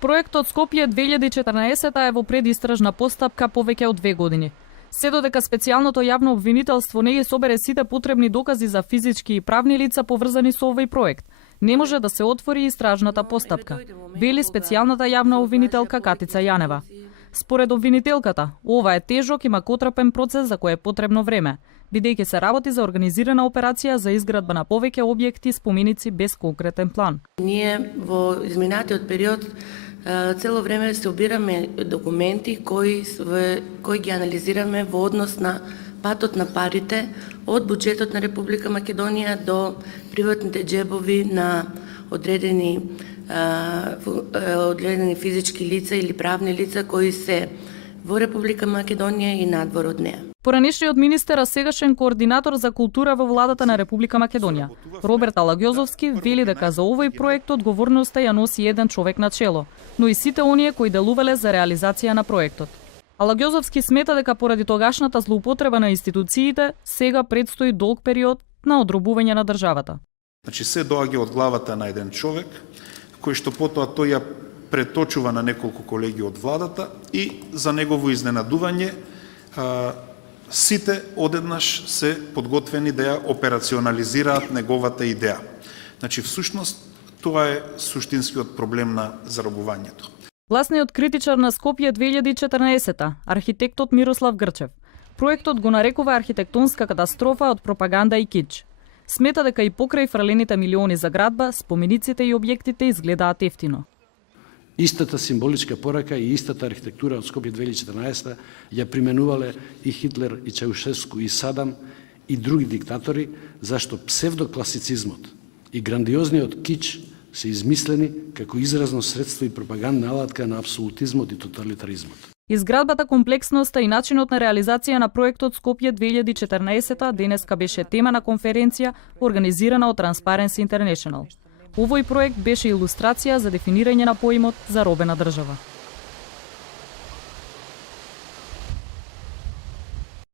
Проектот Скопје 2014 е во предистражна постапка повеќе од 2 години. Се додека специјалното јавно обвинителство не ги собере сите потребни докази за физички и правни лица поврзани со овој проект, не може да се отвори истражната постапка, вели специјалната јавна обвинителка Катица Јанева. Според обвинителката, ова е тежок и макотрапен процес за кој е потребно време, бидејќи се работи за организирана операција за изградба на повеќе објекти споменици без конкретен план. Ние во изминатиот период цело време се обираме документи кои ги анализираме во однос на патот на парите од буџетот на Република Македонија до приватните џебови на одредени физички лица или правни лица кои се во Република Македонија и надвор од неа. Поранешниот министер, а сегашен координатор за култура во владата на Република Македонија, Роберт Алагјозовски, вели дека за овој проект одговорноста ја носи еден човек на чело, но и сите оние кои делувале за реализација на проектот. Алагјозовски смета дека поради тогашната злоупотреба на институциите, сега предстои долг период на одробување на државата. Значи се доаѓа од главата на еден човек, кој што потоа тој ја преточува на неколку колеги од владата и за негово изненадување сите одеднаш се подготвени да ја операционализираат неговата идеја. Значи, всушност, тоа е суштинскиот проблем на заробувањето. Гласниот критичар на Скопје 2014, архитектот Мирослав Грчев, проектот го нарекува архитектонска катастрофа од пропаганда и кич. Смета дека и покрај фрлените милиони за градба, спомениците и објектите изгледаат ефтино. Истата символичка порака и истата архитектура од Скопје 2014 ја применувале и Хитлер, и Чаушеску, и Садам, и други диктатори, зашто псевдокласицизмот и грандиозниот кич се измислени како изразно средство и пропагандна алатка на апсолутизмот и тоталитаризмот. Изградбата, комплексноста и начинот на реализација на проектот Скопје 2014 денеска беше тема на конференција организирана од Transparency International. Овој проект беше илустрација за дефинирање на поимот заробена држава.